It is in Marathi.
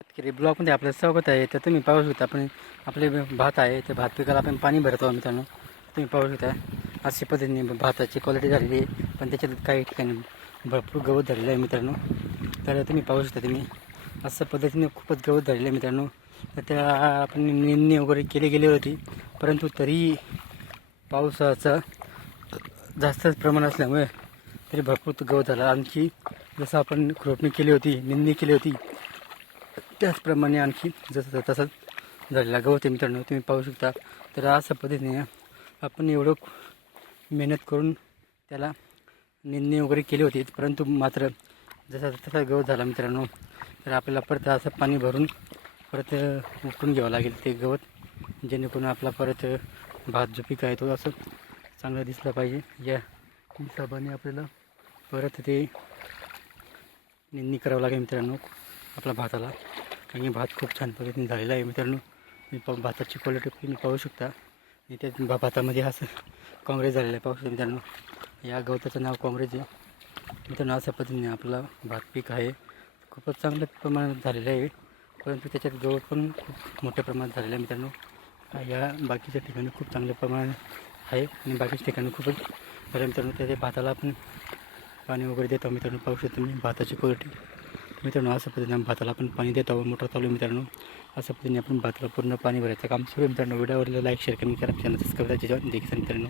शेतकरी ब्लॉकमध्ये आपलं स्वागत आहे. तर तुम्ही पाहू शकता आपण आपले भात आहे ते भात पिकाला आपण पाणी भरतो आहोत मित्रांनो. तुम्ही पाहू शकता अशा पद्धतीने भाताची क्वालिटी झालेली आहे. पण त्याच्यात काही ठिकाणी भरपूर गवत झालेलं आहे मित्रांनो. तर तुम्ही पाहू शकता तुम्ही अशा पद्धतीने खूपच गवत झालेलं आहे मित्रांनो. तर त्या आपण निंदणी वगैरे केली गेली होती परंतु तरी पावसाचा जास्तच प्रमाण असल्यामुळे तरी भरपूर गवत झाला. आणखी जसं आपण खुरपणी केली होती निंदणी केली होती त्याचप्रमाणे आणखी जसं तसंच झालेला गवत आहे मित्रांनो तुम्ही पाहू शकता. तर अशा पद्धतीने आपण एवढं मेहनत करून त्याला निंदणी वगैरे केली होती. परंतु मात्र जसा तसा गवत झाला मित्रांनो तर आपल्याला परत असं पाणी भरून परत उपटून घ्यावं लागेल ते गवत. जेणेकरून आपला परत भात जो पीक आहे तो असं चांगला दिसला पाहिजे. या हिशोबाने आपल्याला परत ते निंदणी करावं लागेल मित्रांनो आपल्या भाताला. आणि भात खूप छान पद्धतीने झालेला आहे मित्रांनो. भाताची क्वालिटी तुम्ही पाहू शकता. आणि त्या भा- भातामध्ये असं काँग्रेस झालेला आहे. पाहू शकता मित्रांनो. या गवताचं नाव काँग्रेस आहे. मित्रांनो अशा पद्धतीने आपला भात पीक आहे. खूपच चांगल्या प्रमाणात झालेलं आहे. परंतु त्याच्यात गवत पण खूप मोठ्या प्रमाणात झालेलं आहे मित्रांनो. या बाकीच्या ठिकाणी खूप चांगल्या प्रमाणात आहे. आणि बाकीच्या ठिकाणी खूपच झालं मित्रांनो. त्याच्या भाताला आपण पाणी वगैरे देतो. मित्रांनो पाहू शकतो मी भाताची क्वालिटी मित्रांनो अशा पद्धतीने भाताला आपण पाणी देत आहोत मोटर चालू मित्रांनो. अशा पद्धतीने आपण भाताला पूर्ण पाणी भरायचं काम सुरू आहे मित्रांनो. व्हिडिओवरला लाईक शेअर कमी करा. चॅनल सबस्क्राईब करायचे जेव्हा देखील मित्रांनो.